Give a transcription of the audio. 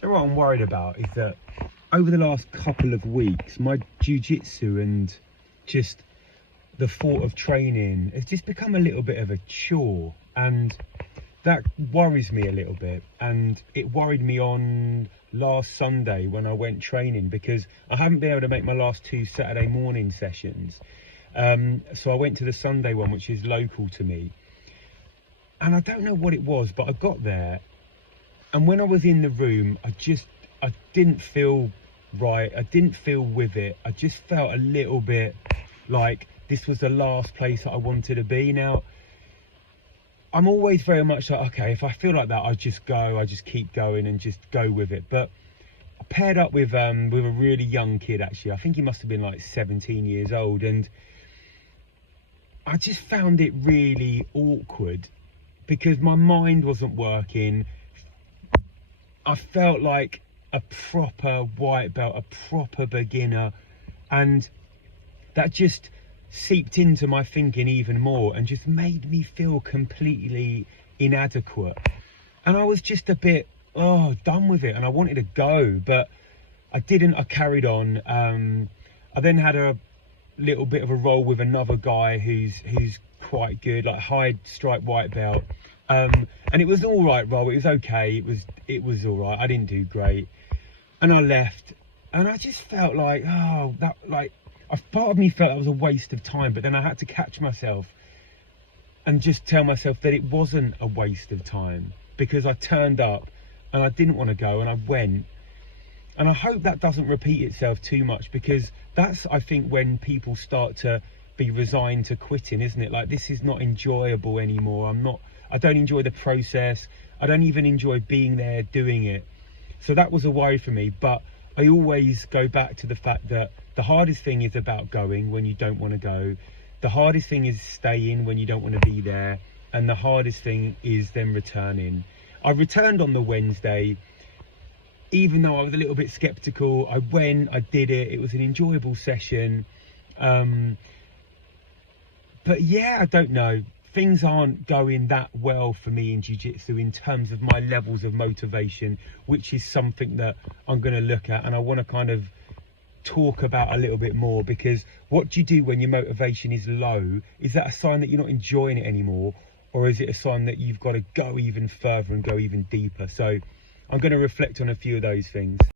So what I'm worried about is that over the last couple of weeks, my jiu-jitsu and just the thought of training has just become a little bit of a chore, and that worries me a little bit. And it worried me on last Sunday when I went training, because I haven't been able to make my last 2 Saturday morning sessions. So I went to the Sunday one, which is local to me, and I don't know what it was, but I got there, and when I was in the room, I didn't feel right. I didn't feel with it. I just felt a little bit like this was the last place that I wanted to be. Now, I'm always very much like, okay, if I feel like that, I just go, I just keep going and just go with it. But I paired up with a really young kid, actually. I think he must have been like 17 years old, and I just found it really awkward because my mind wasn't working. I felt like a proper white belt, a proper beginner, and that just seeped into my thinking even more and just made me feel completely inadequate. And I was just a bit done with it, and I wanted to go, but I didn't. I carried on. I then had a little bit of a roll with another guy who's quite good, like high stripe white belt, and it was an all right roll. It was okay. It was all right. I didn't do great, and I left, and I just felt like, part of me felt that was a waste of time. But then I had to catch myself and just tell myself that it wasn't a waste of time, because I turned up and I didn't want to go, and I went. And I hope that doesn't repeat itself too much, because that's, I think, when people start to be resigned to quitting, isn't it? Like, this is not enjoyable anymore. I don't enjoy the process. I don't even enjoy being there doing it. So that was a worry for me. But I always go back to the fact that the hardest thing is about going when you don't want to go. The hardest thing is staying when you don't want to be there. And the hardest thing is then returning. I returned on the Wednesday. Even though I was a little bit skeptical, I went, I did it. It was an enjoyable session. But yeah, I don't know. Things aren't going that well for me in jiu-jitsu in terms of my levels of motivation, which is something that I'm going to look at, and I want to kind of talk about a little bit more. Because what do you do when your motivation is low? Is that a sign that you're not enjoying it anymore? Or is it a sign that you've got to go even further and go even deeper? So I'm going to reflect on a few of those things.